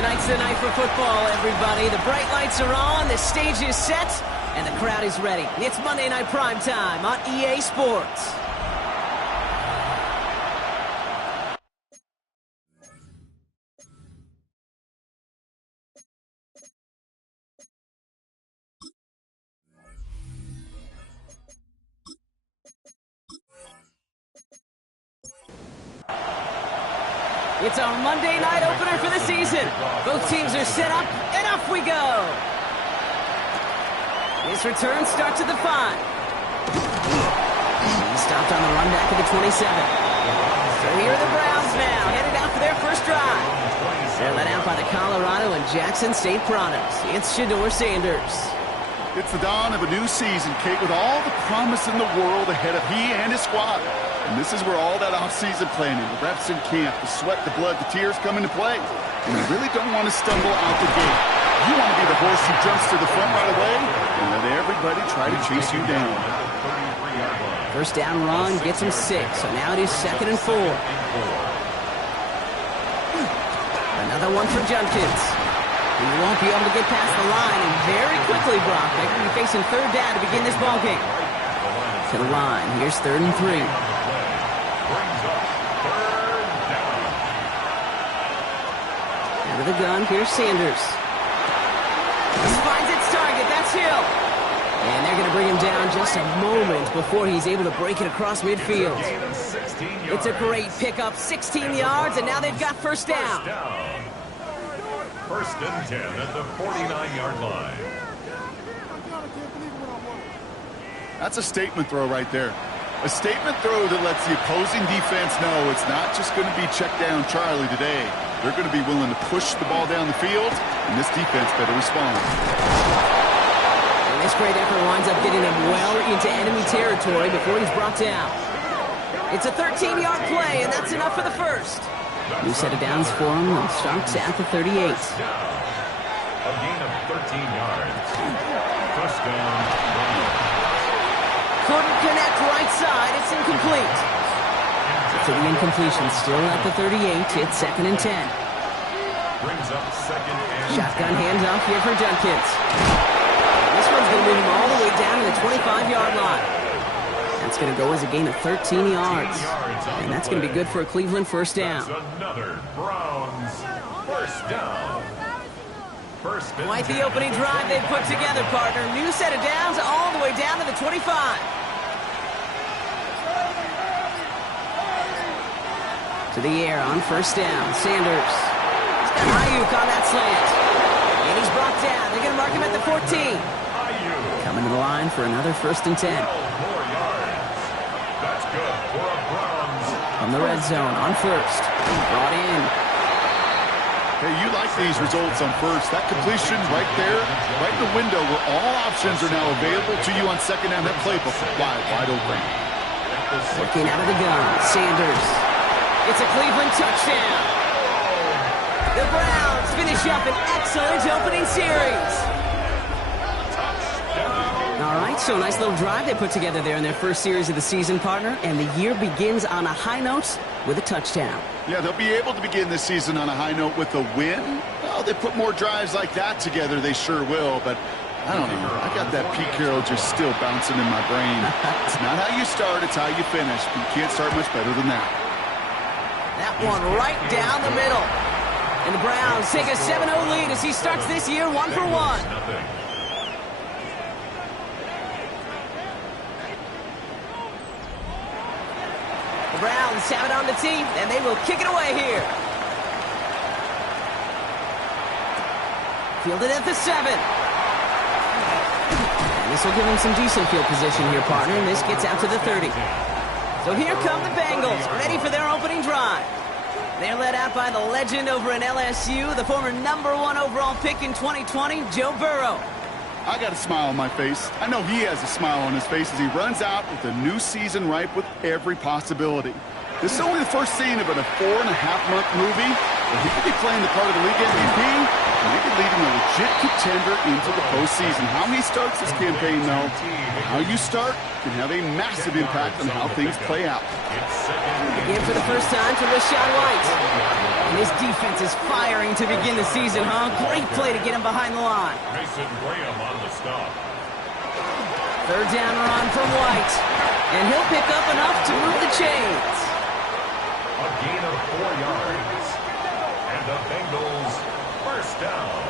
Tonight's the night for football, everybody. The bright lights are on, the stage is set, and the crowd is ready. It's Monday Night Primetime on EA Sports. It's our Monday night opener for the season. Both teams are set up, and off we go. His return starts at the 5. He stopped on the run back at the 27. So here are the Browns now, headed out for their first drive. They're led out by the Colorado and Jackson State Products. It's Shedeur Sanders. It's the dawn of a new season, Kate, with all the promise in the world ahead of he and his squad. And this is where all that off-season planning, the reps in camp, the sweat, the blood, the tears come into play. And you really don't want to stumble out the gate. You want to be the horse who jumps to the front right away and let everybody try to chase you down. First down run gets him 6, so now it is 2nd and 4. Another one for Junkins. He won't be able to get past the line, and very quickly, Brock, they're going to be facing 3rd down to begin this ballgame. To the line, here's 3rd and 3. Out of the gun, here's Sanders. He finds its target, that's Hill. And they're going to bring him down just a moment before he's able to break it across midfield. It's a great pickup, 16 yards, and now they've got first down. 1st and 10 at the 49-yard line. That's a statement throw right there. A statement throw that lets the opposing defense know it's not just going to be check down Charlie today. They're going to be willing to push the ball down the field, and this defense better respond. And this great effort winds up getting him well into enemy territory before he's brought down. It's a 13-yard play, and that's enough for the first. New set of downs for him, and starts at the 38. A gain of 13 yards. First down. Couldn't connect right side. It's incomplete. So the incompletion still at the 38. It's 2nd and 10. Brings up 2nd and Shotgun handoff here for Junkins. This one's going to move him all the way down to the 25-yard line. That's going to go as a gain of 13 yards. And that's going to be good for a Cleveland first down. That's another Browns first down. Quite the opening drive they've put together, partner. New set of downs all the way down to the 25. To the air on first down. Sanders. He's got Ayuk on that slant. And he's brought down. They're going to mark him at the 14. Coming to the line for another 1st and 10. That's good for a Browns. From the red zone on first. Brought in. Hey, you like these results on first. That completion right there, right in the window where all options are now available to you on second down. That playbook wide open. Working out of the gun. Sanders. It's a Cleveland touchdown. The Browns finish up an excellent opening series. All right, so a nice little drive they put together there in their first series of the season, partner, and the year begins on a high note with a touchdown. Yeah, they'll be able to begin this season on a high note with a win. Well, they put more drives like that together, they sure will, but I don't know. I got that Pete Carroll just still bouncing in my brain. It's not how you start, it's how you finish. You can't start much better than that. That one right down the middle. And the Browns take a 7-0 lead as he starts this year 1 for 1. The Browns have it on the tee, and they will kick it away here. Fielded at the 7. And this will give him some decent field position here, partner, and this gets out to the 30. So here come the Bengals, ready for their opening drive. They're led out by the legend over in LSU, the former #1 overall pick in 2020, Joe Burrow. I got a smile on my face. I know he has a smile on his face as he runs out with a new season ripe with every possibility. This is only the first scene of a 4.5-month movie where he could be playing the part of the league MVP and maybe leading a legit contender into the postseason. How he starts this campaign, though, how you start can have a massive impact on how things play out. Again for the first time to Rashawn White. And his defense is firing to begin the season, huh? Great play to get him behind the line. Mason Graham on the stop. Third down run from White. And he'll pick up enough to move the chains. A gain of 4 yards. And the Bengals first down.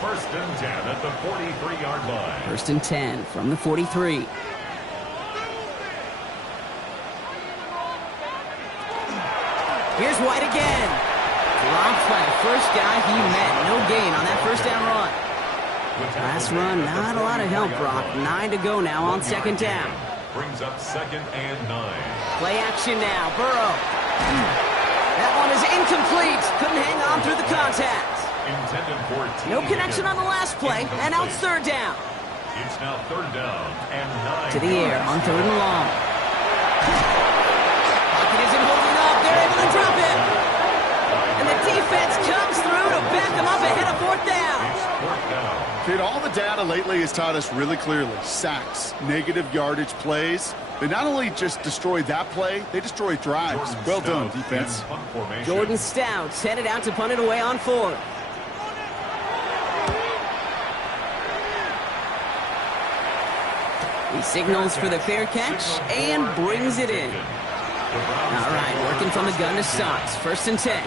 First and 10 at the 43-yard line. First and 10 from the 43. Here's White again. Dropped by the first guy he met. No gain on that first down run. Last run, not a lot of help, Brock. 9 to go now on second down. Brings up second and 9. Play action now. Burrow. That one is incomplete. Couldn't hang on through the contact. Intended for No connection on the last play, and now it's third down. It's now third down and 9. To the air on third and long. Pocket isn't holding up. They're able to drop it. And the defense comes through to back them up ahead of fourth down. It's fourth down. Kid, all the data lately has taught us really clearly. Sacks, negative yardage plays. They not only just destroy that play, they destroy drives. Well done, defense. Jordan Stout's headed out to punt it away on fourth. He signals for the fair catch and brings it in. All right, working from the gun to Stotts. First and 10.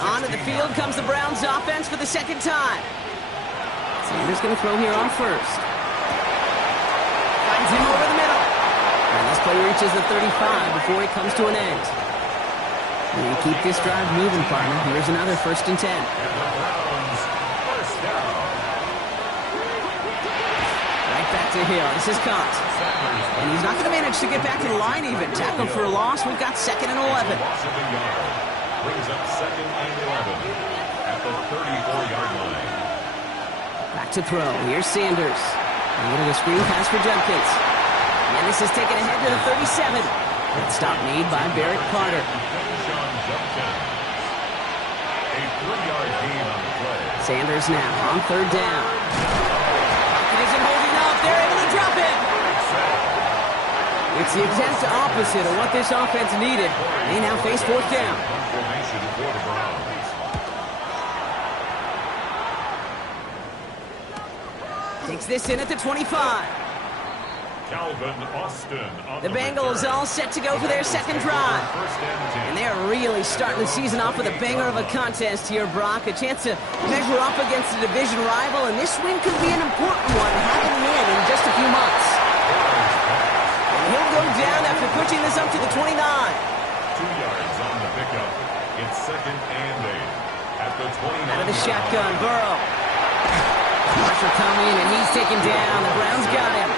Onto the field comes the Browns offense for the second time. Sanders going to throw here on first. Finds him over the middle. And this play reaches the 35 before it comes to an end. You keep this drive moving, partner. Here's another first and 10. To Hill. This is caught. And he's not going to manage to get back to the line even. Tackle for a loss. We've got second and 11. Brings up second and 11 at the 34-yard line. Back to throw. Here's Sanders. A little bit of screen pass for Judkins. And this is taken ahead to the 37. That stop made by Barrett Carter. A 3-yard gain on the play. Sanders now on third down. Pocket isn't holding up. They're able to drop it. It's the exact opposite of what this offense needed. They now face fourth down. Formation for the Browns. Takes this in at the 25. Calvin Austin on The Bengals all set to go for their second drive. And they're really starting the season off with a banger of a contest here, Brock. A chance to measure up against a division rival, and this win could be an important one, having in just a few months. And he'll go down after pushing this up to the 29. 2 yards on the pickup. It's second and 8 at the 29. Out of the shotgun, Burrow. Pressure coming, and he's taken down. The Browns got him.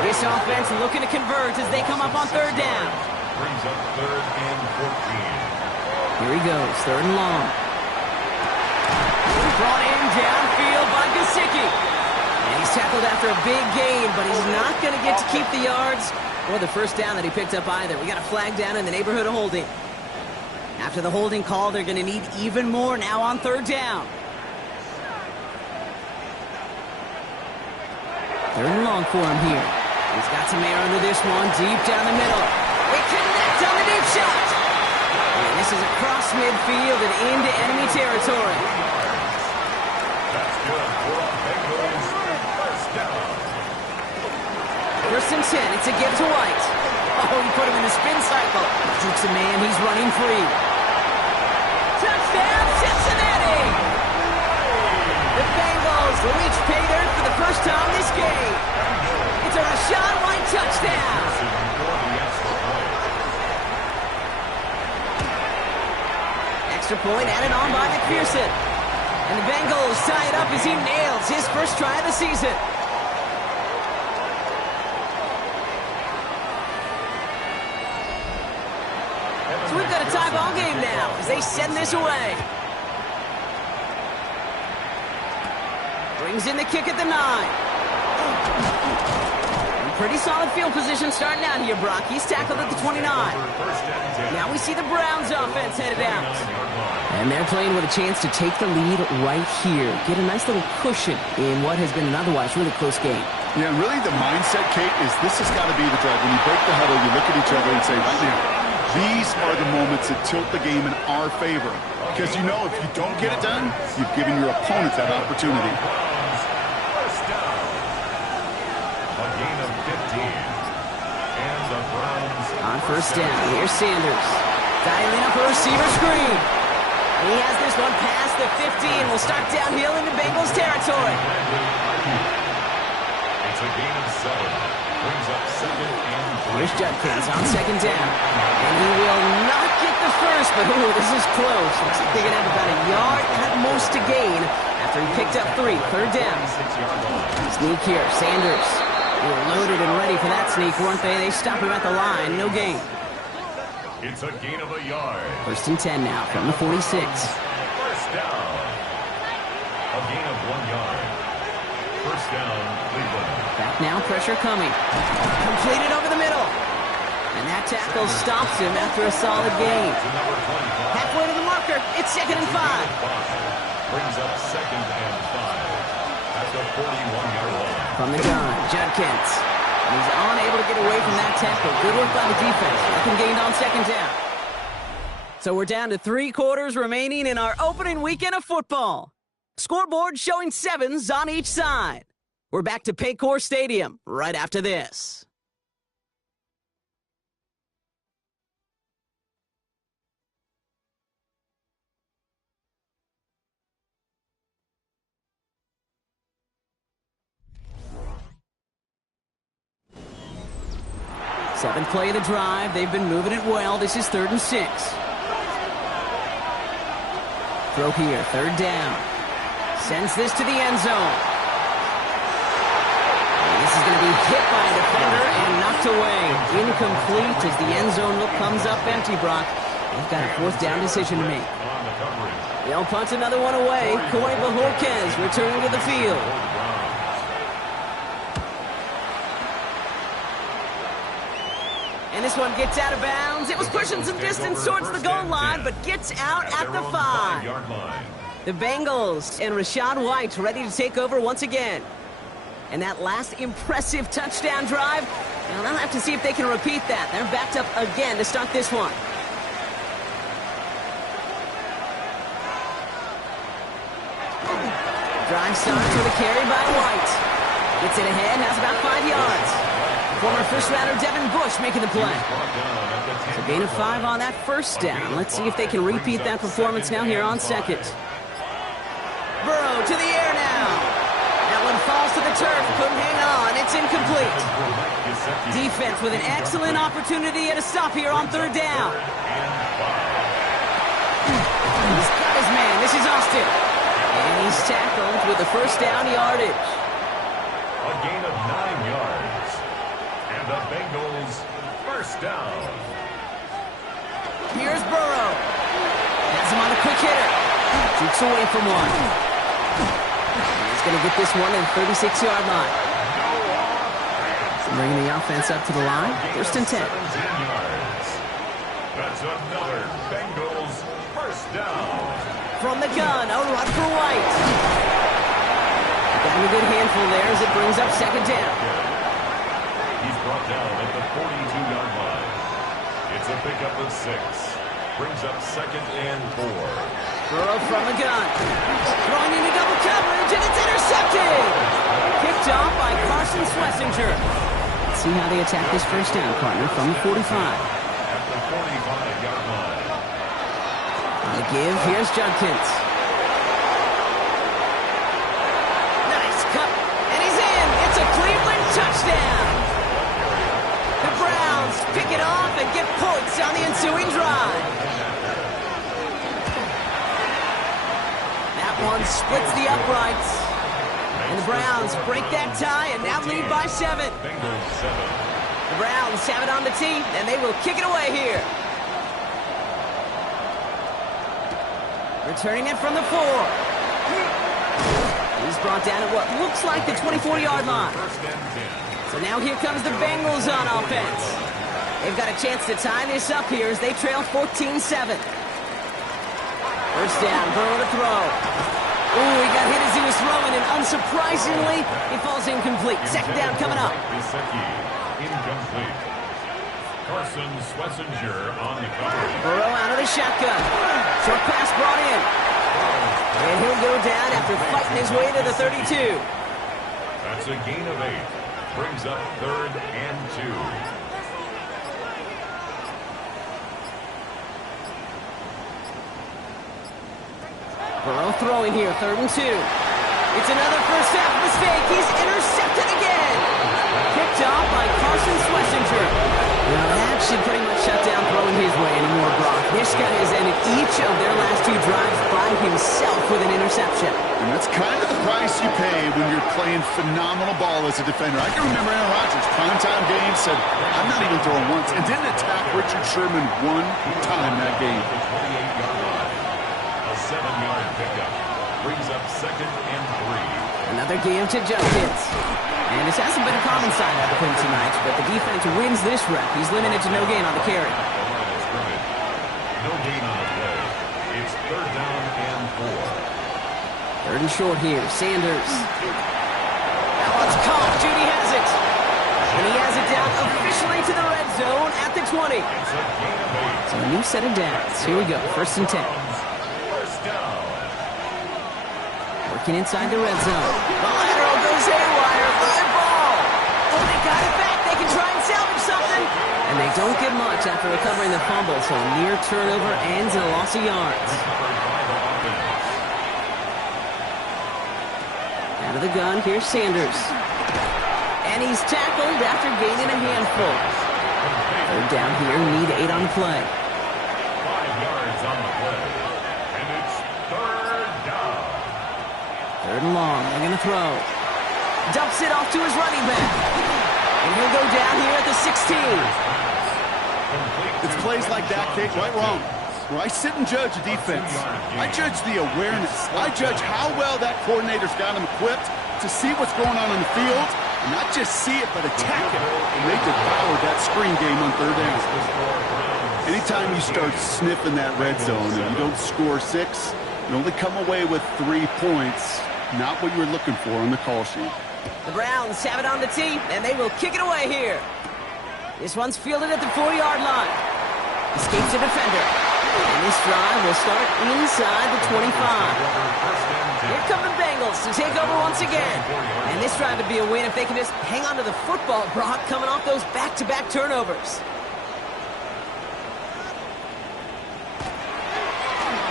This offense looking to convert as they come up on third down. Brings up third and 14. Here he goes, third and long. Brought in downfield by Gesicki. And he's tackled after a big gain, but he's not going to get to keep the yards or the first down that he picked up either. We got a flag down in the neighborhood of holding. After the holding call, they're going to need even more now on third down. Third and long for him here. He's got some air under this one, deep down the middle. They connect on the deep shot. And this is across midfield and into enemy territory. That's good for a Bengals first down. First and 10, it's a give to White. Oh, he put him in the spin cycle. Dukes a man, he's running free. Touchdown, Cincinnati! The Bengals reach pay dirt for the first time this game. It's a Rachaad White touchdown. Extra point added on by McPherson. And the Bengals tie it up as he nails his first try of the season. So we've got a tie ball game now as they send this away. Brings in the kick at the 9. Pretty solid field position starting out here, Brock. He's tackled at the 29. Now we see the Browns offense headed out. And they're playing with a chance to take the lead right here. Get a nice little cushion in what has been an otherwise really close game. Yeah, and really the mindset, Kate, is this has got to be the drive. When you break the huddle, you look at each other and say, right now, These are the moments that tilt the game in our favor. Because you know if you don't get it done, you've given your opponent that opportunity. First down. A gain of 15. And the Browns On first down, here's Sanders. Dialing up a receiver screen. He has this one past the 50 and will start downhill into Bengals territory. It's a gain of 7. Brings up 2nd and 3. Here's Judkins on second down. And he will not get the first, but ooh, this is close. Looks like they're going to have about a yard at most to gain after he picked up 3. Third down. Sneak here, Sanders. They were loaded and ready for that sneak, weren't they? They stop him at the line, no gain. It's a gain of a yard. First and 10 now from the 46. First down. A gain of 1 yard. First down, Cleveland. Back now, pressure coming. Completed over the middle. And that tackle stops him after a solid gain. To number 25. Halfway to the marker. It's 2nd and 5. Brings up 2nd and 5 at the 41-yard line. From the gun, Judkins. He's unable to get away from that tackle. Good work by the defense. Nothing gained on second down. So we're down to 3 quarters remaining in our opening weekend of football. Scoreboard showing 7s on each side. We're back to Paycor Stadium right after this. Seventh play of the drive. They've been moving it well. This is 3rd and 6. Throw here, 3rd down. Sends this to the end zone. And this is going to be hit by a defender and knocked away. Incomplete as the end zone look comes up empty, Brock. They've got a 4th down decision to make. They'll punt another one away. Coy Bajorquez returning to the field. And this one gets out of bounds. It was pushing some distance towards the goal line, but gets out at the 5. The Bengals and Rachaad White ready to take over once again. And that last impressive touchdown drive, well, they'll have to see if they can repeat that. They're backed up again to start this one. Drive starts with a carry by White. Gets it ahead, has about 5 yards. Former first-rounder Devin Bush making the play. So gain of 5 on that first down. Let's see if they can repeat that performance now here on second. Burrow to the air now. That one falls to the turf. Couldn't hang on. It's incomplete. Defense with an excellent opportunity at a stop here on 3rd down. He's got his man. This is Austin. And he's tackled with the first down yardage. A gain of 9 yards. And the Bengals first down. Here's Burrow. Has him on a quick hitter. Shoots away from one. He's going to get this one at the 36-yard line. Bringing the offense up to the line. First and 10. 17 yards. That's another Bengals first down. From the gun, a run for White. Got him a good handful there as it brings up second down. He's brought down at the 42-yard line. It's a pickup of 6. Brings up 2nd and 4. Burrow from the gun. Throwing into double coverage, and it's intercepted. Picked off by Carson Schlesinger. Let's see how they attack this first down, partner, from the 45. At the 45-yard line. On the give, here's Judkins. Nice cut, and he's in. It's a Cleveland touchdown. The Browns pick it off and get points on the ensuing drive. That one splits the uprights. And the Browns break that tie and now lead by 7. Bengals 7. The Browns have it on the tee, and they will kick it away here. Returning it from the 4. He's brought down at what looks like the 24-yard line. So now here comes the Bengals on offense. They've got a chance to tie this up here as they trail 14-7. First down, Burrow to throw. Ooh, he got hit as he was throwing, and unsurprisingly, he falls incomplete. Second down coming up. Incomplete. Carson Schlesinger on the cover. Burrow out of the shotgun. Short pass brought in. And he'll go down after fighting his way to the 32. That's a gain of 8. Brings up 3rd and 2. Burrow throwing here, 3rd and 2. It's another first half mistake. He's intercepted again. Picked off by Carson Schlesinger. Now that should pretty much shut down throwing his way anymore, Brock. This guy has ended each of their last 2 drives by himself with an interception. And that's kind of the price you pay when you're playing phenomenal ball as a defender. I can remember Aaron Rodgers, primetime game, said, I'm not even throwing once, and didn't attack Richard Sherman one time that game. The 28-yard line. A 7-yard pickup. Brings up 2nd and 3. Another game to Junkins. And this hasn't been a common side out of him tonight, but the defense wins this rep. He's limited to no gain on the carry. No gain on the play. It's 3rd down and 4. 3rd and short here. Sanders. Now it's caught. Judy has it. And he has it down officially to the red zone at the 20. It's a gain of 8. So a new set of downs. Here we go. 1st and 10. First down. Working inside the red zone. The lateral goes haywire. Fly ball. Oh, they got it back. They can try and salvage something. And they don't get much after recovering the fumble. So a near turnover ends in a loss of yards. Out of the gun, here's Sanders. And he's tackled after gaining a handful. 3rd down here, need 8 on play. 5 yards on the play. And it's 3rd down. 3rd and long, they're going to throw. Dumps it off to his running back. And he'll go down here at the 16. It's plays like that, Kate, right wrong. Where I sit and judge a defense. I judge the awareness. I judge how well that coordinator's got him equipped to see what's going on the field, and not just see it, but attack it. And they devoured that screen game on 3rd down. Anytime you start sniffing that red zone and you don't score 6, you only come away with 3 points. Not what you were looking for on the call sheet. The Browns have it on the tee, and they will kick it away here. This one's fielded at the 4-yard line. Escapes a defender. And this drive will start inside the 25. Here come the Bengals to take over once again. And this drive would be a win if they can just hang on to the football, Brock, coming off those back-to-back turnovers.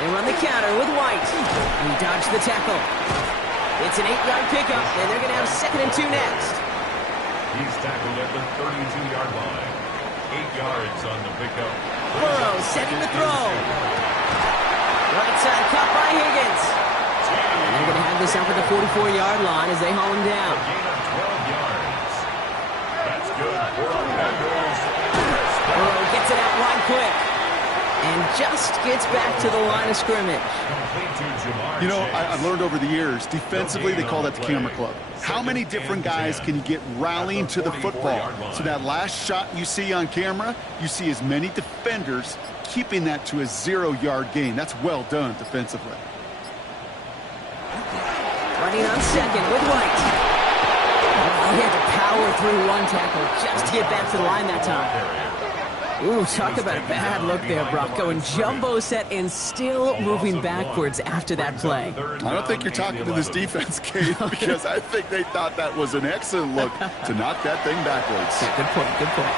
They run the counter with White. And he dodged the tackle. It's an 8-yard pickup, and they're going to have 2nd and 2 next. He's tackled at the 32-yard line. 8 yards on the pickup. Burrow setting the throw. Right side caught by Higgins. And they're going to have this up at the 44-yard line as they haul him down. A gain of 12 yards. That's good for the Bengals. Burrow gets it out wide quick. And just gets back to the line of scrimmage. You know, I've learned over the years, defensively, they call that the camera club. How many different guys can you get rallying to the football? So that last shot you see on camera, you see as many defenders keeping that to a 0-yard gain. That's well done defensively. Running on 2nd with White. Oh, he had to power through one tackle just to get back to the line that time. Ooh, talk about a bad look there, Brock. Going jumbo set and still moving backwards after that play. I don't think you're talking to this defense, Kate, because I think they thought that was an excellent look to knock that thing backwards. Yeah, good point, good point.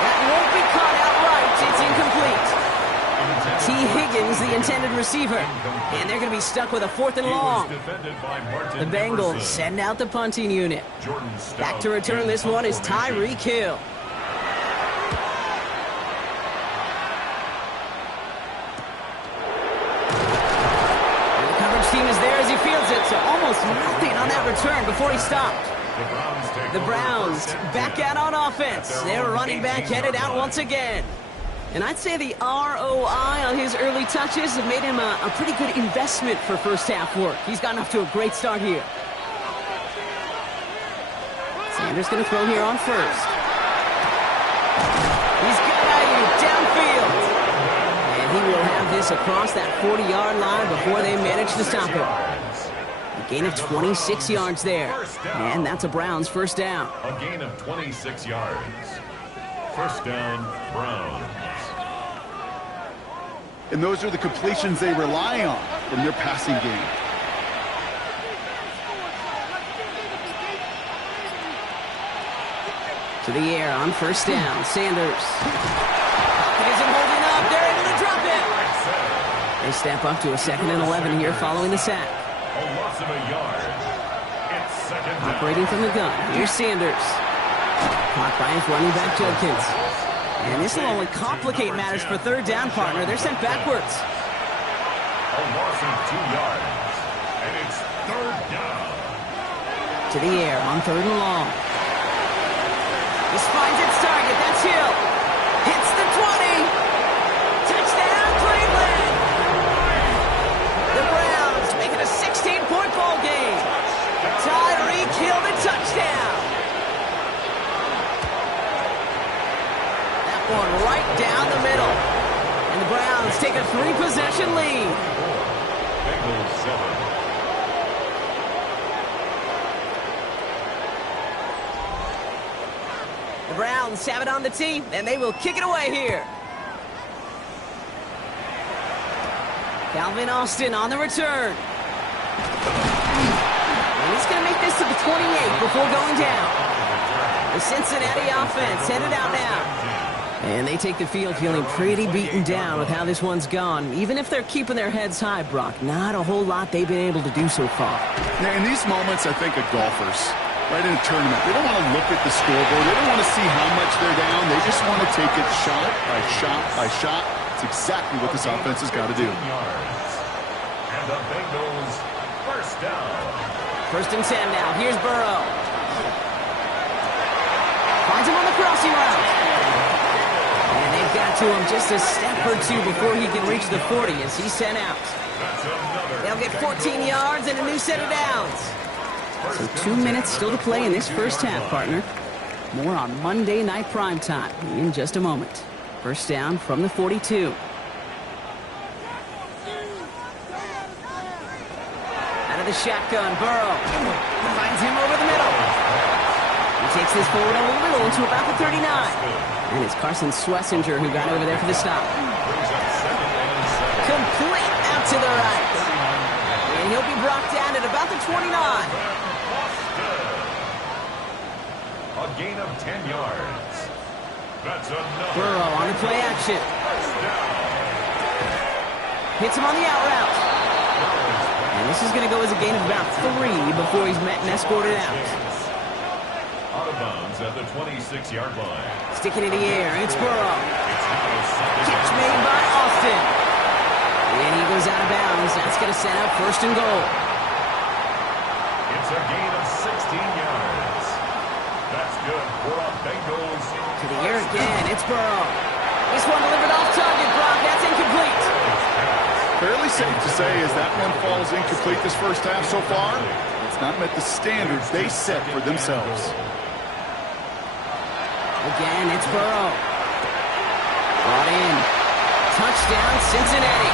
That won't be caught outright. It's incomplete. T. Higgins, the intended receiver. And they're going to be stuck with a 4th and long. The Bengals send out the punting unit. Back to return this one is Tyreek Hill. Team is there as he fields it, so almost nothing on that return before he stopped. The Browns back out on offense. Their running back headed out once again. And I'd say the ROI on his early touches have made him a pretty good investment for first half work. He's gotten off to a great start here. Sanders going to throw here on 1st. He's got Ayuk downfield. He will have this across that 40-yard line before they manage to stop him. A gain of 26 yards there. And that's a Browns first down. A gain of 26 yards. First down, Browns. And those are the completions they rely on from their passing game. To the air on first down. Sanders. Pocket isn't holding up. They're able to drop it. They step up to a 2nd and 11 here following the sack. A loss of a yard. It's second down. Operating from the gun. Here's Sanders. Caught by his running back, Judkins. And this will only complicate matters for third down, partner. They're sent backwards. A loss of 2 yards. And it's third down. To the air on 3rd and long. This finds its target. That's Hill. Hits the 20. Touchdown, Cleveland. The Browns make it a 16-point ball game. Tyreek Hill the touchdown. That one right down the middle. And the Browns take a 3-possession lead. Bengals 7. The Browns have it on the tee, and they will kick it away here. Calvin Austin on the return. And he's going to make this to the 28 before going down. The Cincinnati offense headed out now. And they take the field feeling pretty beaten down with how this one's gone. Even if they're keeping their heads high, Brock, not a whole lot they've been able to do so far. Now, in these moments, I think of golfers. Right in a tournament, they don't want to look at the scoreboard. They don't want to see how much they're down. They just want to take it shot by shot by shot. It's exactly what this offense has got to do. And the Bengals first down. 1st and 10 now. Here's Burrow. Finds him on the crossing route. And they've got to him just a step or two before he can reach the 40 as he's sent out. They'll get 14 yards and a new set of downs. So 2 minutes still to play in this first half, partner. More on Monday Night Primetime in just a moment. First down from the 42. Out of the shotgun, Burrow finds him over the middle. He takes this forward a little to about the 39. And it's Carson Schlesinger who got over there for the stop. Complete out to the right. And he'll be brought down at about the 29. A gain of 10 yards. That's another. Burrow on the play action. Hits him on the out route. And this is going to go as a gain of about 3 before he's met and escorted out. Out of bounds at the 26-yard line. Sticking in the air, it's Burrow. It's now second Catch down. made by Austin. And he goes out of bounds. That's going to set up 1st and goal. It's a gain of 16 yards. That's good for a Bengals. To the air again, it's Burrow. This one delivered off target, Brock. That's incomplete. Fairly safe to say as that one falls incomplete this first half so far, it's not met the standards they set for themselves. Again, it's Burrow. Brought in. Touchdown, Cincinnati.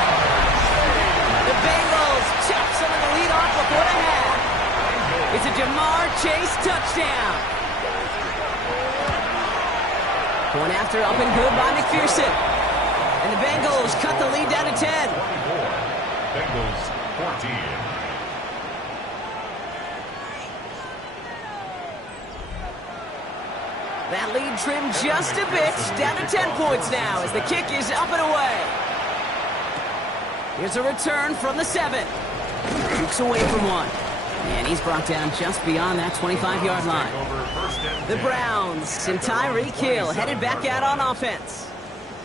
The Bengals chop some of the lead off before the half. It's a Jamar Chase touchdown. Point after up and good by McPherson. And the Bengals cut the lead down to 10. 24. Bengals 14. That lead trimmed just a bit, down to 10 points now as the kick is up and away. Here's a return from the 7. Kicks away from one. And he's brought down just beyond that 25-yard line. The Browns and Tyreek Hill headed back out on offense.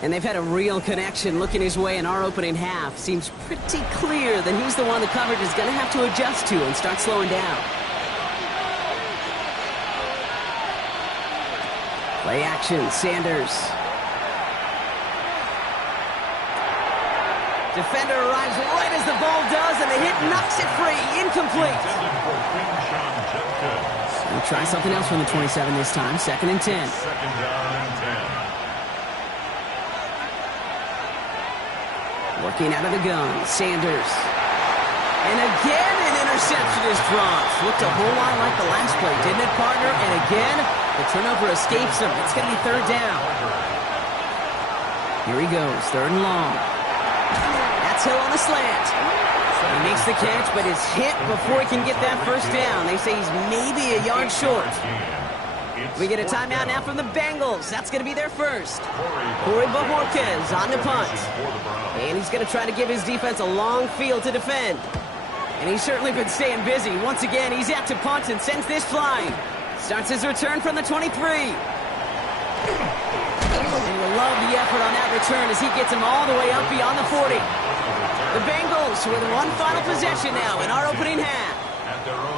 And they've had a real connection looking his way in our opening half. Seems pretty clear that he's the one the coverage is going to have to adjust to and start slowing down. Play action, Sanders. Defender arrives right as the ball does, and the hit knocks it free. Incomplete. We'll try something else from the 27 this time. 2nd and 10. Second down and 10. Working out of the gun, Sanders. And again, an interception is dropped. Looked a whole lot like the last play, didn't it, partner? And again, The turnover escapes him. It's going to be third down. Here he goes, third and long. That's Hill on the slant. He makes the catch, but is hit before he can get that first down. They say he's maybe a yard short. We get a timeout now from the Bengals. That's going to be their first. Corey Bajorquez on the punt. And he's going to try to give his defense a long field to defend. And he's certainly been staying busy. Once again, he's out to punt and sends this flying. Starts his return from the 23. And you'll love the effort on that return as he gets him all the way up beyond the 40. The Bengals with one final possession now in our opening half.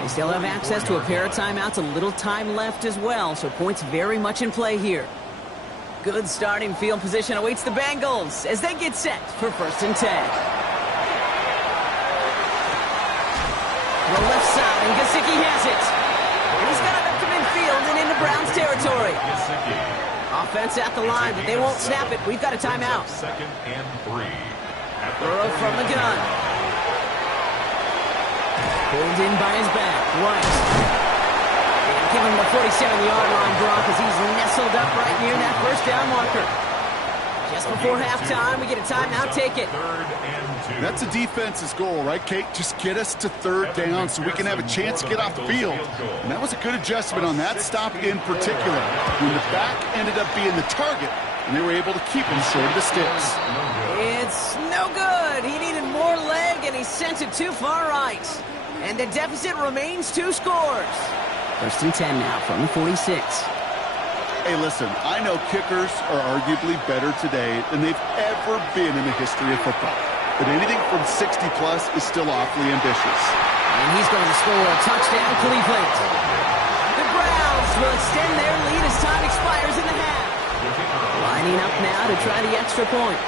They still have access to a pair of timeouts, a little time left as well, so points very much in play here. Good starting field position awaits the Bengals as they get set for first and 10. The left side, and Gesicki has it. And he's got it up to midfield and into Browns territory. Offense at the line, but they won't snap it. We've got a timeout. Second and 3. Burrow from the gun. Pulled in by his back. White. And give him the 47-yard line, Brock, as he's nestled up right near that first down marker. Just before halftime, we get a timeout. Take it. That's the defense's goal, right, Kate? Just get us to third down so we can have a chance to get off the field. And that was a good adjustment on that stop in particular, when the back ended up being the target, and they were able to keep him short of the sticks. It's no good. He needed more leg, and he sent it too far right. And the deficit remains 2 scores. First and 10 now from the 46. Hey, listen, I know kickers are arguably better today than they've ever been in the history of football. But anything from 60-plus is still awfully ambitious. And he's going to score a touchdown, Cleveland. The Browns will extend their lead as time expires in the half. Lining up now to try the extra point.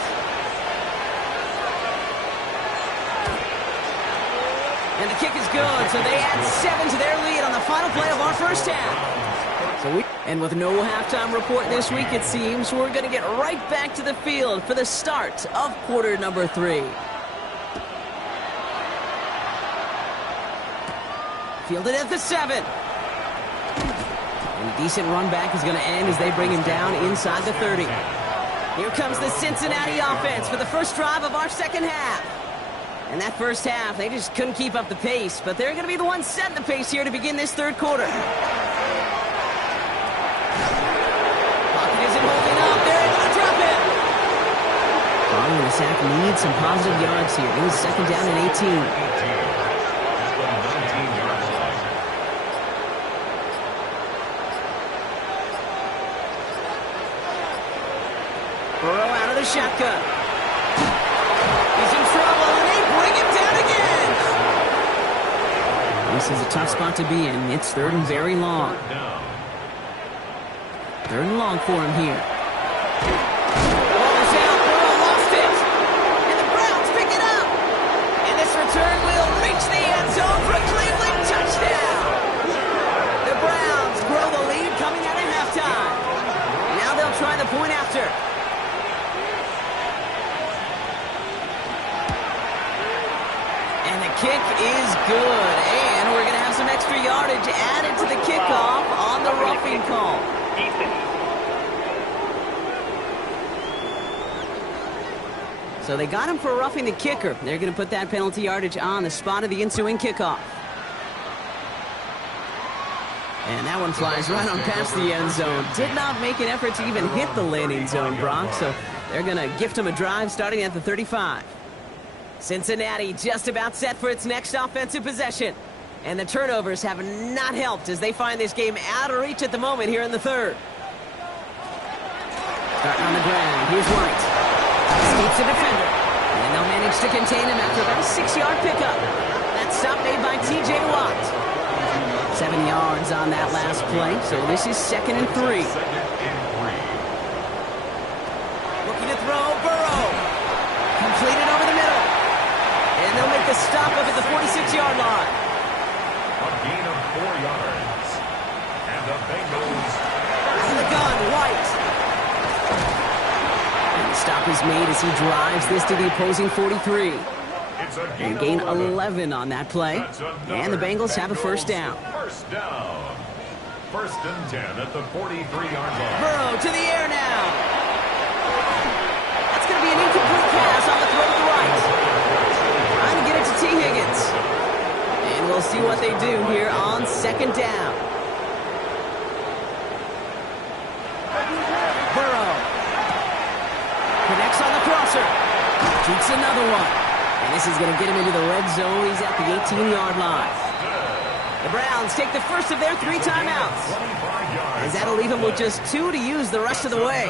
And the kick is good, so they add 7 to their lead on the final play of our first half. And with no halftime report this week, it seems, we're going to get right back to the field for the start of quarter number 3. Fielded at the 7. And a decent run back is going to end as they bring him down inside the 30. Here comes the Cincinnati offense for the first drive of our second half. And that first half, they just couldn't keep up the pace, but they're going to be the ones setting the pace here to begin this third quarter. Pocket isn't holding up. They're able to drop it. Following the sack needs some positive yards here. It was second down and 18. Burrow out of the shotgun. He's in trouble, and they bring him down again. This is a tough spot to be in. It's third and very long. Third and long for him here. Ball is out. Burrow lost it. And the Browns pick it up. And this return will reach the end zone for a Cleveland touchdown. The Browns grow the lead coming out of halftime. Now they'll try the point after. Kick is good, and we're going to have some extra yardage added to the kickoff on the roughing call. So they got him for roughing the kicker. They're going to put that penalty yardage on the spot of the ensuing kickoff. And that one flies right on past the end zone. Did not make an effort to even hit the landing zone, Brock, so they're going to gift him a drive starting at the 35. Cincinnati just about set for its next offensive possession. And the turnovers have not helped as they find this game out of reach at the moment here in the third. Starting on the ground, here's White. Escapes the defender. And they'll manage to contain him after about a 6-yard pickup. That stop made by T.J. Watt. 7 yards on that last play, so this is second and 3. Looking to throw, Burrow. Completed over the middle. And they'll make the stop up at the 46-yard line. A gain of 4 yards. And the Bengals. On the gun, White. And the stop is made as he drives this to the opposing 43. And gain 11 on that play. And the Bengals have a first down. First down. First and 10 at the 43-yard line. Burrow to the air now. That's going to be an incomplete pass on the throw to the right. Trying to get it to T. Higgins. And we'll see what they do here on second down. Burrow connects on the crosser. Shoots another one. And this is going to get him into the red zone. He's at the 18-yard line. The Browns take the first of their 3 timeouts. And that'll leave him with just 2 to use the rest of the way.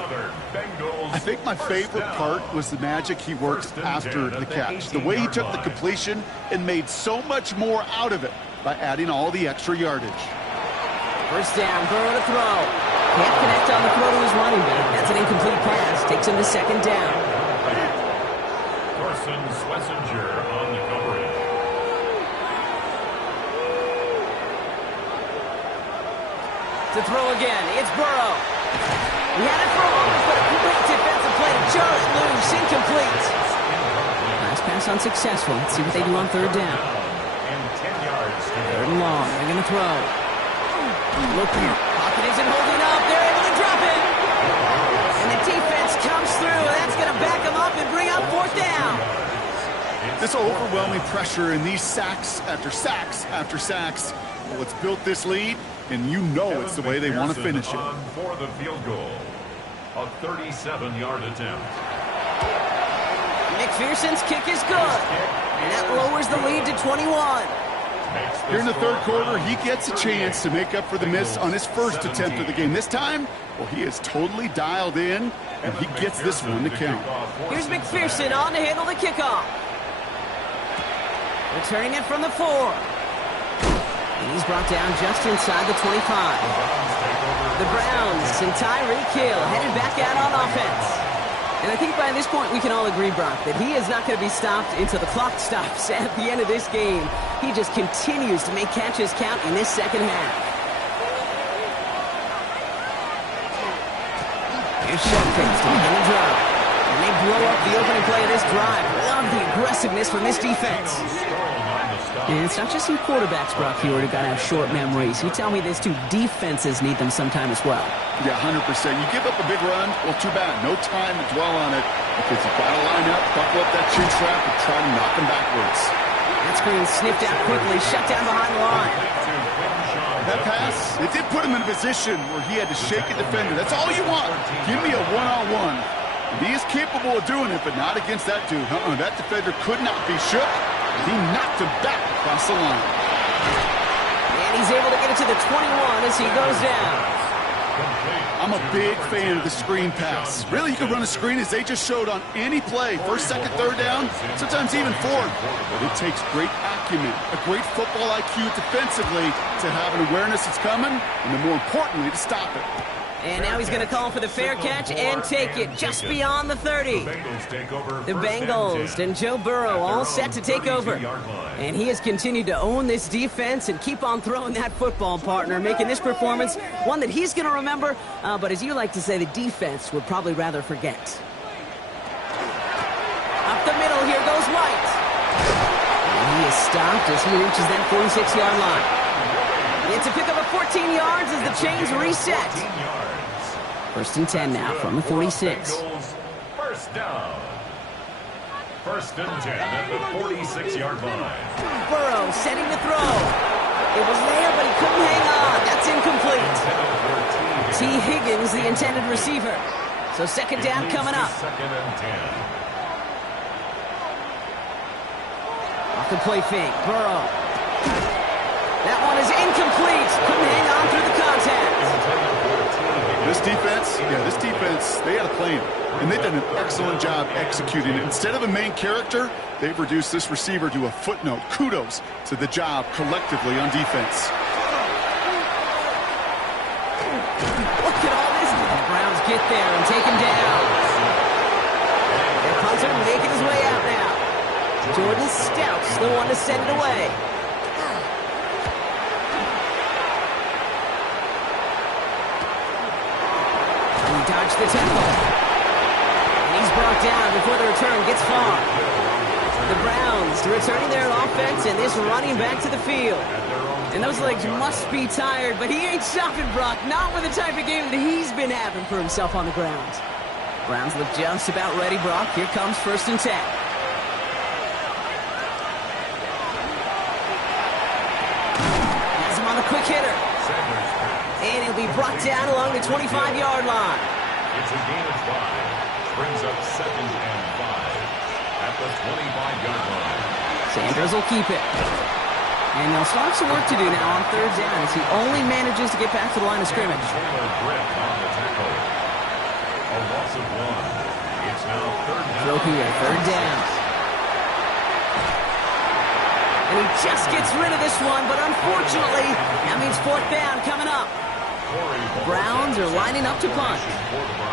I think my favorite part was the magic he worked after the catch. The way he took the completion and made so much more out of it by adding all the extra yardage. First down, Burrow to throw. Can't connect on the throw to his running back. That's an incomplete pass. Takes him to second down. Carson Schlesinger on the coverage. To throw again, it's Burrow. He had it for a moment, but a great defensive play to jar it loose. Incomplete. Last pass unsuccessful. Let's see what they do on third down. And 10 yards to go. Third and long. They're going to throw. Looking. Pocket isn't holding up. They're able to drop it. And the defense comes through. That's going to back them up and bring up fourth down. This overwhelming pressure and these sacks after sacks after sacks, well, it's built this lead, and you know it's the way they want to finish it. For the field goal, a 37-yard attempt. McPherson's kick is good, and that lowers the lead to 21. Here in the third quarter, he gets a chance to make up for the miss on his first attempt of the game. This time, well, he is totally dialed in, and he gets this one to count. Here's McPherson on to handle the kickoff. Returning it from the 4. And he's brought down just inside the 25. The Browns and Tyreek Hill headed back out on offense. And I think by this point we can all agree, Brock, that he is not going to be stopped until the clock stops at the end of this game. He just continues to make catches count in this second half. Here's Showcase to begin the drive. And they blow up the opening play of this drive. Love the aggressiveness from this defense. And it's not just some quarterbacks, Brock, here who got to have short memories. You tell me this too, defenses need them sometime as well. Yeah, 100%. You give up a big run, well, too bad. No time to dwell on it because you've got to line up, buckle up that chin strap, and try to knock them backwards. That screen sniffed out quickly, shut down behind the line. That pass, it did put him in a position where he had to shake a defender. That's all you want. Give me a one-on-one. And he is capable of doing it, but not against that dude. That defender could not be shook. He knocked him back across the line. And he's able to get it to the 21 as he goes down. I'm a big fan of the screen pass. Really, you can run a screen as they just showed on any play. First, second, third down, sometimes even fourth. But it takes great acumen, a great football IQ defensively to have an awareness it's coming, and then more importantly, to stop it. And now he's going to call for the fair catch and take it just beyond the 30. The Bengals and Joe Burrow all set to take over. And he has continued to own this defense and keep on throwing that football, partner, making this performance one that he's going to remember, but as you like to say, the defense would probably rather forget. Up the middle, here goes White. And he is stopped as he reaches that 46-yard line. It's a pickup of 14 yards as the chains reset. First and 10 now from the 46. First down. First and 10 at the 46-yard line. Burrow setting to throw. It was there, but he couldn't hang on. That's incomplete. T. Higgins, the intended receiver. So second down coming up. Second and 10. Off the play fake. Burrow. That one is incomplete. Couldn't hang on through the contact. This defense, they had a plan, and they've done an excellent job executing it. Instead of a main character, they've reduced this receiver to a footnote. Kudos to the job collectively on defense. Look at all this. The Browns get there and take him down. The punter making his way out now. Jordan Stout's the one to send it away. Dodged the tackle. And he's brought down before the return gets far. The Browns returning their offense and this running back to the field. And those legs must be tired, but he ain't stopping, Brock. Not with the type of game that he's been having for himself on the ground. Browns look just about ready, Brock. Here comes 1st and 10. Has him on the quick hitter. And he'll be brought down along the 25-yard line. It's a gain of 5. Brings up 2nd and 5 at the 25-yard line. Sanders will keep it. And they'll start some work to do now on 3rd down as he only manages to get back to the line of scrimmage. A loss of 1. It's now 3rd down. Throw here, 3rd down. And he just gets rid of this one, but unfortunately, that means 4th down coming up. The Browns are lining up to punt.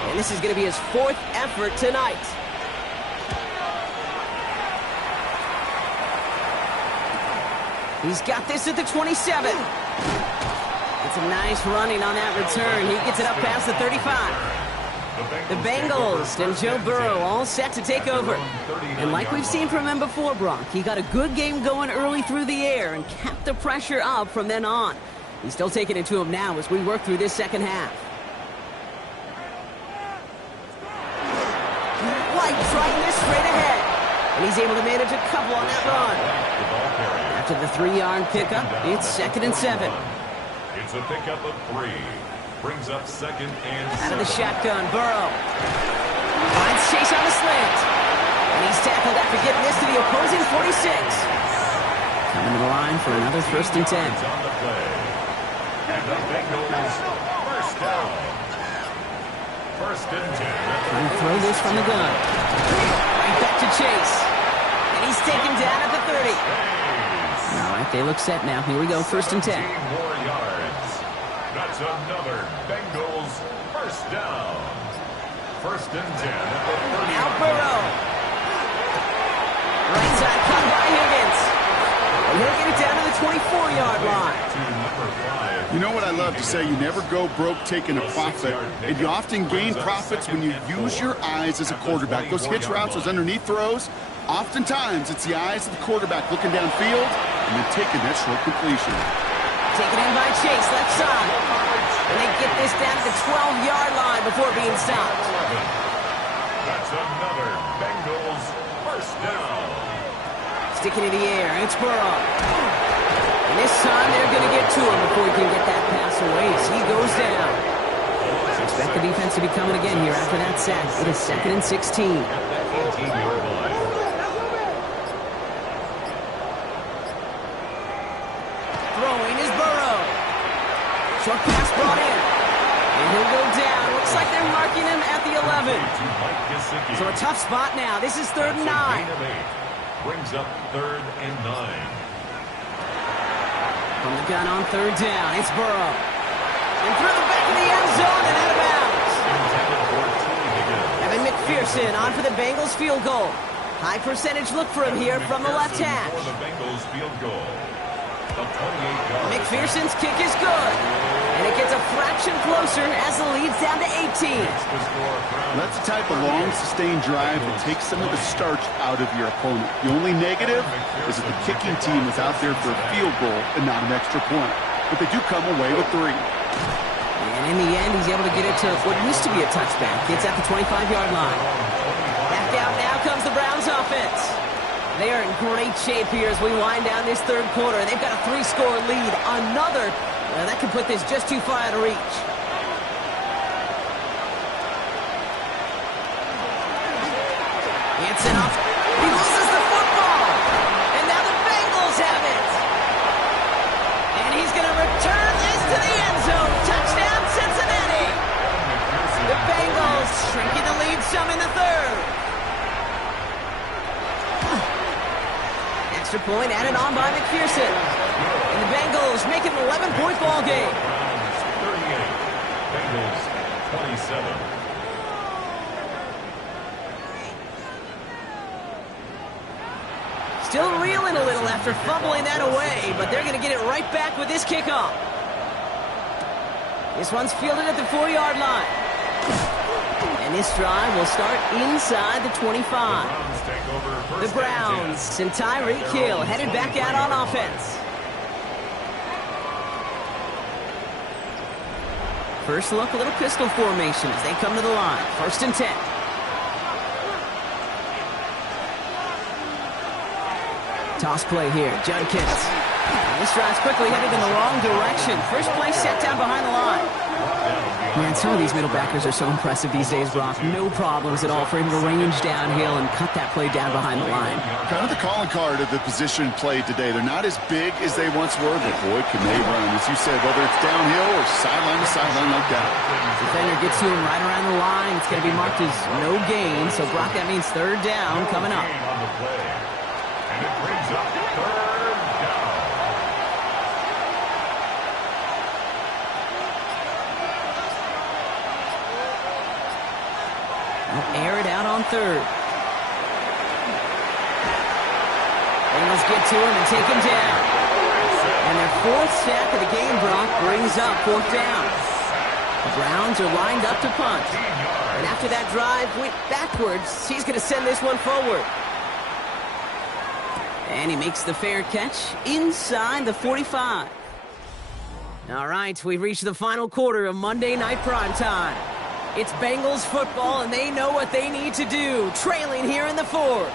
And this is going to be his 4th effort tonight. He's got this at the 27. It's a nice running on that return. He gets it up past the 35. The Bengals and Joe Burrow all set to take over. And like we've seen from him before, Brock, he got a good game going early through the air and kept the pressure up from then on. He's still taking it to him now as we work through this second half. White trying this straight ahead. And he's able to manage a couple on that run. After the 3-yard pickup, it's 2nd and 7. It's a pickup of 3. Brings up 2nd and 7. Out of the shotgun, Burrow. Finds Chase on the slant. And he's tackled after getting this to the opposing 46. Coming to the line for another 1st and 10. On the play. And the Bengals 1st down. 1st and 10. Trying to throw this from the gun. Right back to Chase. And he's taken down at the 30. All right, they look set now. Here we go, 1st and 10. More yards. That's another Bengals 1st down. 1st and 10 at the 30. Now Burrow. Right side cut by Higgins. And he'll get it down to the 24-yard line. You know what I love to say? You never go broke taking a profit. And you often gain profits when you use your eyes as a quarterback. Those hitch routes, those underneath throws, oftentimes it's the eyes of the quarterback looking downfield and then taking that short completion. Taken in by Chase, left side. And they get this down to the 12-yard line before being stopped. That's another Bengals 1st down. Sticking in the air, it's Burrow. And this time they're going to get to him before he can get that pass away. So he goes down. Expect the defense to be coming again here after that sack. It is 2nd and 16. At the 18-yard line. Throwing is Burrow. Short pass brought in. And he'll go down. Looks like they're marking him at the 11. So a tough spot now. This is 3rd and 9. Brings up 3rd and 9. From the gun on 3rd down, it's Burrow. And through the back of the end zone and out of bounds. Evan McPherson on for the Bengals field goal. High percentage look for him here from the left hash. For the Bengals field goal. McPherson's kick is good. And it gets a fraction closer as the lead's down to 18. That's the type of long, sustained drive that takes some of the starch out of your opponent. The only negative is that the kicking team is out there for a field goal and not an extra point. But they do come away with 3. And in the end, he's able to get it to what used to be a touchback. Gets at the 25-yard line. Back out now comes the Browns offense. They are in great shape here as we wind down this 3rd quarter. They've got a 3-score lead. Another, that could put this just too far out of reach. It's enough. He loses the football. And now the Bengals have it. And he's going to return this to the end zone. Touchdown, Cincinnati. The Bengals shrinking the lead some in the 3rd. Extra point added on by McPherson. And the Bengals make it an 11-point ball game. 38. Bengals 27. Still reeling a little after fumbling that away, but they're going to get it right back with this kickoff. This one's fielded at the 4-yard line. And this drive will start inside the 25. The Browns and Tyreek Hill headed back out on offense. First look, a little pistol formation as they come to the line. 1st and 10. Toss play here, Judkins. This drive's quickly headed in the wrong direction. First play set down behind the line. Man, some of these middle backers are so impressive these days, Brock. No problems at all for him to range downhill and cut that play down behind the line. Kind of the calling card of the position played today. They're not as big as they once were, but boy, can they run. As you said, whether it's downhill or sideline to sideline, no doubt. Defender gets to him right around the line. It's going to be marked as no gain. So, Brock, that means 3rd down coming up. And it brings up 3rd down. Air it out on 3rd. Bengals get to him and take him down. And their 4th sack of the game, Brock, brings up 4th down. The Browns are lined up to punt. And after that drive went backwards, he's going to send this one forward. And he makes the fair catch inside the 45. All right, we've reached the final quarter of Monday Night Primetime. It's Bengals football, and they know what they need to do, trailing here in the 4th.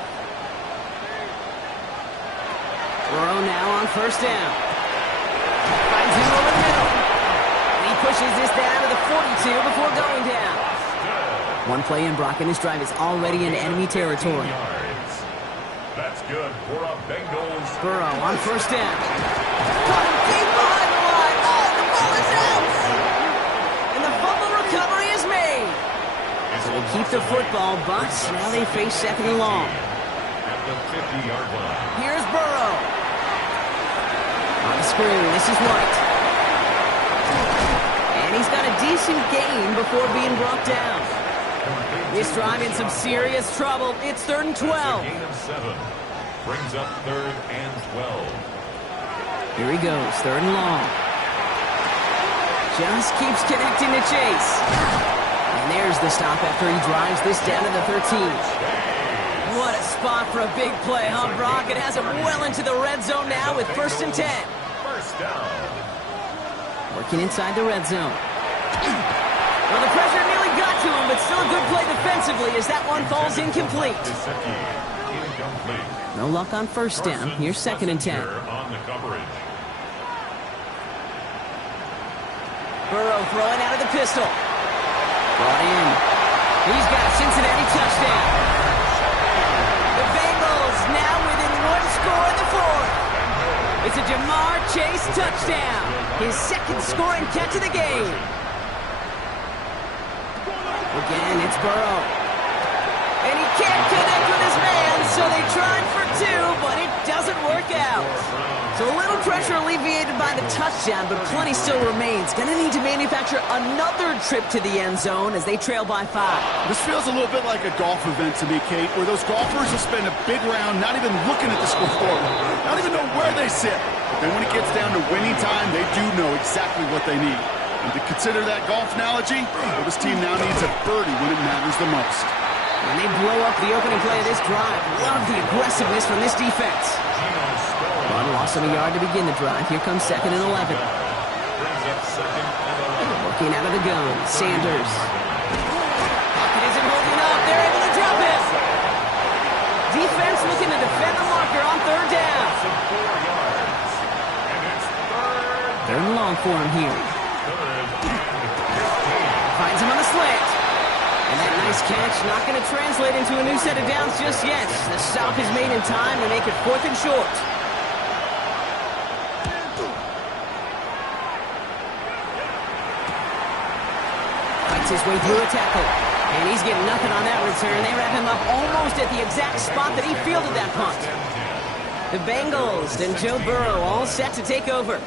Burrow now on 1st down. Finds him over the middle. And he pushes this down to the 42 before going down. One play in, Brock, and this drive is already in enemy territory. That's good for a Bengals. Burrow on 1st down. Caught him deep behind the line. Oh, the ball is out! And the fumble recovery is made. So they keep the football, but now they face 2nd and long. At the 50-yard line. Here's Burrow. On the screen, this is White. And he's got a decent gain before being brought down. This drive in some serious trouble. It's 3rd and 12. Gain of 7. Brings up 3rd and 12. Here he goes, 3rd and long. Just keeps connecting to Chase. And there's the stop after he drives this down to the 13. What a spot for a big play, huh, Brock? It has him well into the red zone now with 1st and 10. 1st down. Working inside the red zone. Well, the pressure nearly got to him, but still a good play defensively as that one falls incomplete. No luck on 1st down. Here's 2nd and 10. On the coverage. Burrow throwing out of the pistol. Brought in. He's got a Cincinnati touchdown. The Bengals now within 1 score in the 4th. It's a Jamar Chase touchdown. His 2nd scoring catch of the game. Again, it's Burrow. And he can't connect with his man, so they tried for 2, but it doesn't work out. So a little pressure alleviated by the touchdown, but plenty still remains. Going to need to manufacture another trip to the end zone as they trail by 5. This feels a little bit like a golf event to me, Kate, where those golfers will spend a big round not even looking at the scoreboard, not even know where they sit. But then when it gets down to winning time, they do know exactly what they need. And to consider that golf analogy, well, this team now needs a birdie when it matters the most. And they blow up the opening play of this drive. Love the aggressiveness from this defense. One loss of a yard to begin the drive. Here comes 2nd and 11. Working out of the gun, Sanders. Pocket isn't holding up. They're able to drop it. Defense looking to defend the marker on 3rd down. 3rd and long for him here. Finds him on the slant. And that nice catch not going to translate into a new set of downs just yet. The stop is made in time to make it 4th and short. Fights his way through a tackle. And he's getting nothing on that return. They wrap him up almost at the exact spot that he fielded that punt. The Bengals and Joe Burrow all set to take over.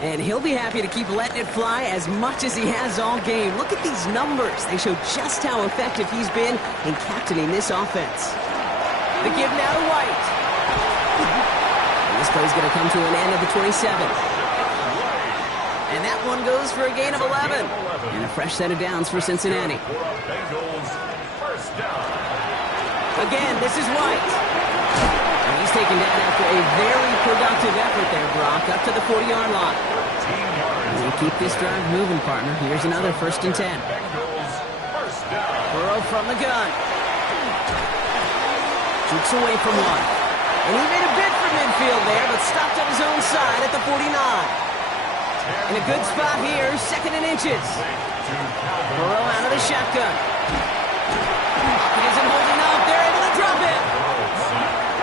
And he'll be happy to keep letting it fly as much as he has all game. Look at these numbers. They show just how effective he's been in captaining this offense. The give now to White. And this play's going to come to an end at the 27. And that one goes for a gain of 11. And a fresh set of downs for Cincinnati. Bengals first down. Again, this is White. And he's taken down after a very productive effort there, Brock, up to the 40-yard line. And you keep this drive moving, partner. Here's another 1st and 10. Bengals first down. Burrow from the gun. Shoots away from one. And he made a bid for midfield there, but stopped on his own side at the 49. In a good spot here, 2nd and inches. Burrow out of the shotgun. He isn't holding up. They're able to drop it.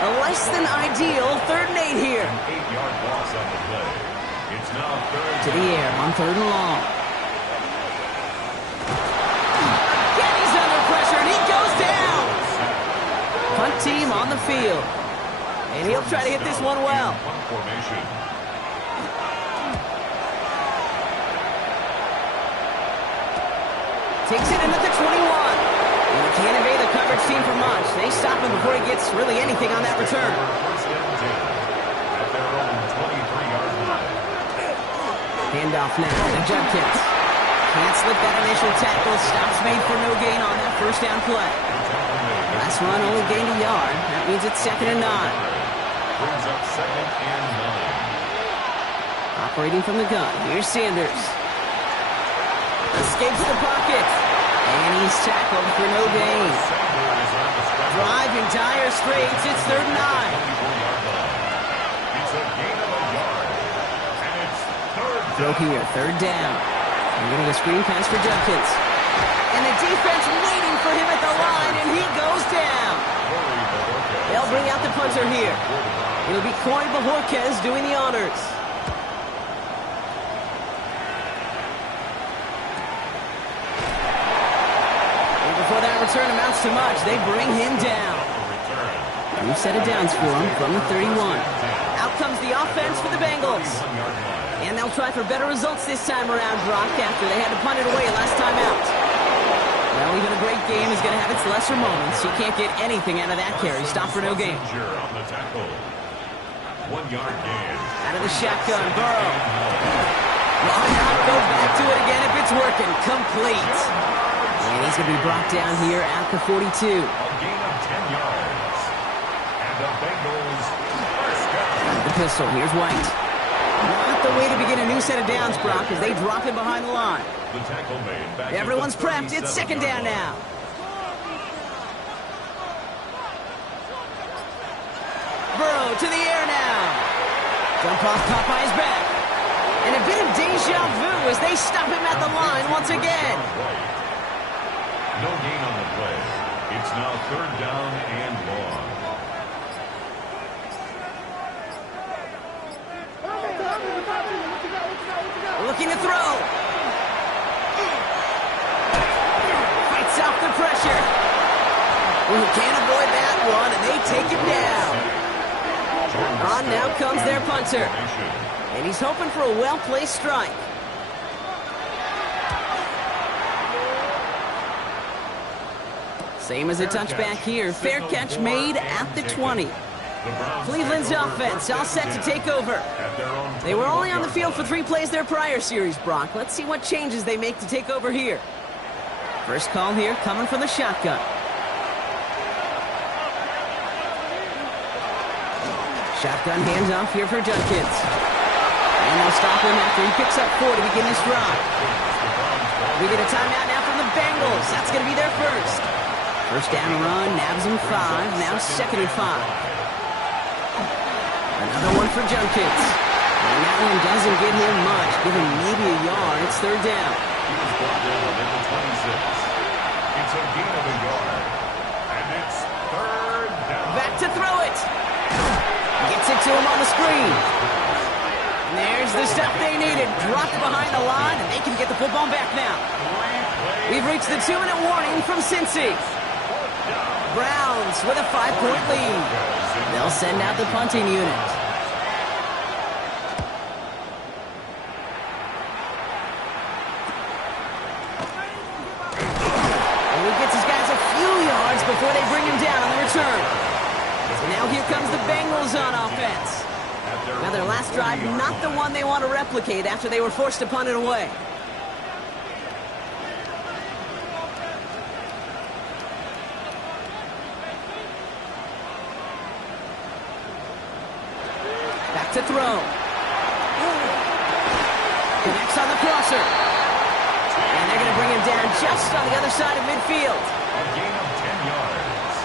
A less than ideal 3rd and 8 here. 8-yard loss on the play. It's now 3rd To the air on 3rd and long. Again, he's under pressure, and he goes down. Punt team on the field. And he'll try to hit this one well. punt formation. Takes it in at the 21. And he can't evade the coverage team for much. They stop him before he gets really anything on that return. First and 10 at their own 23-yard line. Handoff now to Judkins. Can't slip that initial tackle. Stops made for no gain on that 1st down play. Last run only gained a yard. That means it's 2nd and 9. Brings up 2nd and 9. Operating from the gun. Here's Sanders. Escapes the pocket. And he's tackled for no gain. Driving dire straits. It's 3rd and 9. It's a gain of a yard. And it's 3rd Throw here. 3rd down. And getting a screen pass for Judkins. And the defense waiting for him at the line, and he goes down. They'll bring out the punter here. It'll be Corey Bajorquez doing the honors. And before that return amounts to much, they bring him down. New set of downs for him from the 31. Out comes the offense for the Bengals. And they'll try for better results this time around, Brock, after they had to punt it away last time out. Well, even a great game is going to have its lesser moments. You can't get anything out of that carry. Stop for no gain. on the tackle. 1-yard gain. Out of the shotgun, Burrow. Why not go back to it again if it's working? Complete. And he's going to be brought down here at the 42. A gain of 10 yards. And the Bengals first down. The pistol. Here's White. Not the way to begin a new set of downs, Brock, as they drop him behind the line. The tackle made back. Everyone's prepped. It's 2nd down now. Burrow to the air now. Jump off Popeye's back. And a bit of deja vu as they stop him at the line once again. No gain on the play. It's now 3rd down and long. Looking to throw. Fights off the pressure. Well, can't avoid that one, and they take him down. On now comes their punter. And he's hoping for a well-placed strike. Same as a touchback here. Fair catch made at the 20. Cleveland's offense all set to take over. They were only on the field for 3 plays their prior series, Brock. Let's see what changes they make to take over here. First call here coming from the shotgun. Shotgun handoff here for Judkins. And they'll stop him after he picks up 4 to begin this drive. We get a timeout now from the Bengals. That's going to be their first. First down run, nabs him 5. Now 2nd and 5. Another one for Judkins. And that one doesn't get him much. Give him maybe a yard. It's 3rd down. He was brought down at the 26. It's a gain of a yard. And it's 3rd down. Back to throw it. Gets it to him on the screen. And there's the stuff they needed. Dropped behind the line, and they can get the football back now. We've reached the 2-minute warning from Cincy. Browns with a 5-point lead. They'll send out the punting unit. And he gets his guys a few yards before they bring him down on the return. So now here comes the Bengals on offense. Now their last drive, not the one they want to replicate after they were forced to punt it away. Back to throw. Connects on the crosser. And they're going to bring him down just on the other side of midfield. A gain of 10 yards.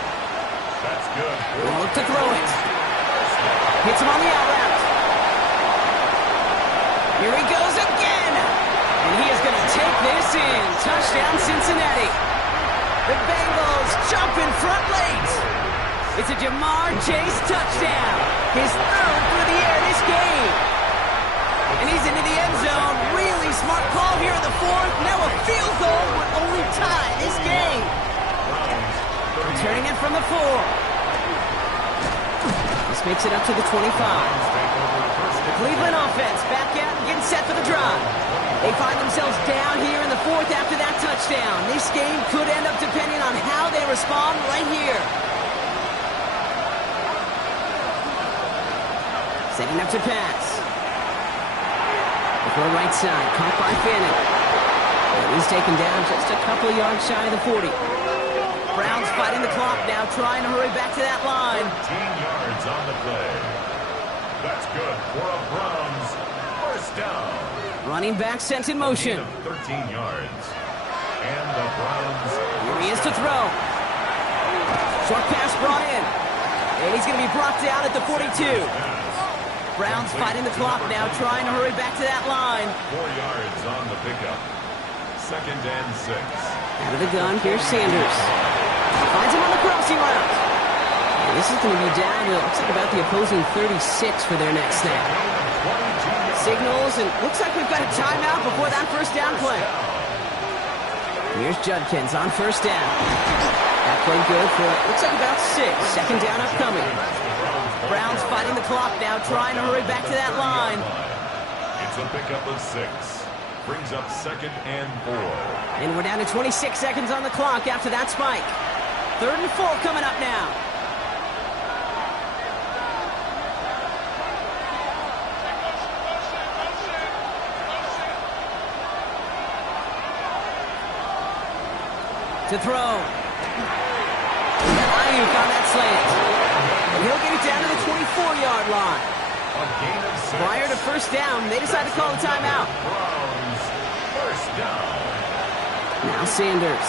That's good. They'll look to throw it. Hits him on the out route. Here he goes again. And he is going to take this in. Touchdown, Cincinnati. The Bengals jump in front late. It's a Jamar Chase touchdown. His third through the air this game. And he's into the end zone. Really smart call here in the fourth. Now a field goal would only tie this game. Returning it from the 4. This makes it up to the 25. The Cleveland offense back out and getting set for the drive. They find themselves down here in the 4th after that touchdown. This game could end up depending on how they respond right here. Setting up to pass. Before right side, caught by Fanning. And he's taken down just a couple of yards shy of the 40. Browns fighting the clock now, trying to hurry back to that line. 13 yards on the play. That's good for a Browns first down. Running back sent in motion. 13 yards. And the Browns. Here he is to throw. Short pass brought in. And he's going to be brought down at the 42. Browns fighting the clock now, trying to hurry back to that line. 4 yards on the pickup. 2nd and 6. Out of the gun, here's Sanders. Finds him on the crossing route. And this is going to be down to, looks like about the opposing 36 for their next snap. Signals, and looks like we've got a timeout before that first down play. Here's Judkins on first down. That played good for, looks like about 6. 2nd down upcoming. Browns fighting the clock now, trying to hurry back to that line. It's a pickup of 6. Brings up 2nd and 4. And we're down to 26 seconds on the clock after that spike. 3rd and 4 coming up now. To throw. Ayuk on that slant. And he'll get it down to the 24-yard line. A gain of 6. Prior to first down, they decide to call a timeout. Browns first down. Now Sanders.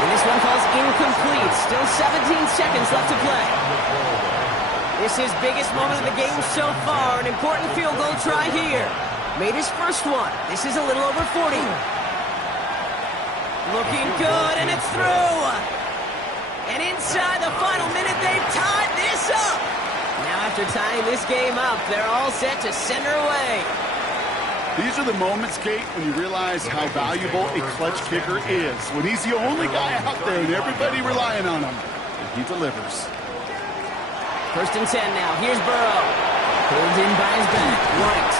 And this one falls incomplete. Still 17 seconds left to play. This is biggest moment of the game so far. An important field goal try here. Made his first one. This is a little over 40. Looking good, and it's through. And inside the final minute, they've tied this up. Now after tying this game up, they're all set to send her away. These are the moments, Kate, when you realize how valuable a clutch kicker is. When he's the only guy out there and everybody relying on him. And he delivers. 1st and 10 now. Here's Burrow. Pulled in by his back. Right.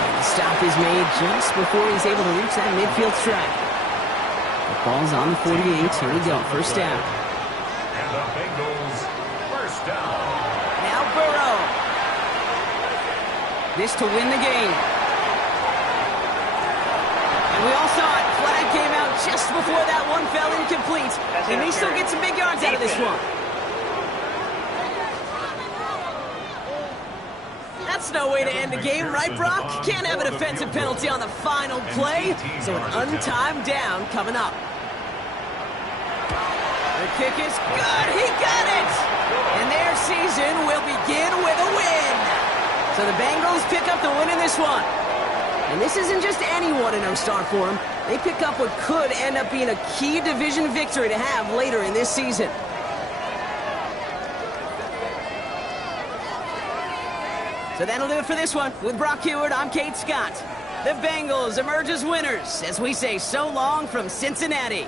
And the stop is made just before he's able to reach that midfield strike. The ball's on the 48. Here we go. First down. And the Bengals first down. Now Burrow. This to win the game. And we all saw it. Flag came out just before that one fell incomplete. They may still get some big yards out of this one. That's no way to end the game, right, Brock? Can't have a defensive penalty on the final play. So an untimed down coming up. The kick is good. He got it. And their season will begin with a win. So the Bengals pick up the win in this one. And this isn't just any 1-0 start for them. They pick up what could end up being a key division victory to have later in this season. So that'll do it for this one. With Brock Heward, I'm Kate Scott. The Bengals emerge as winners as we say so long from Cincinnati.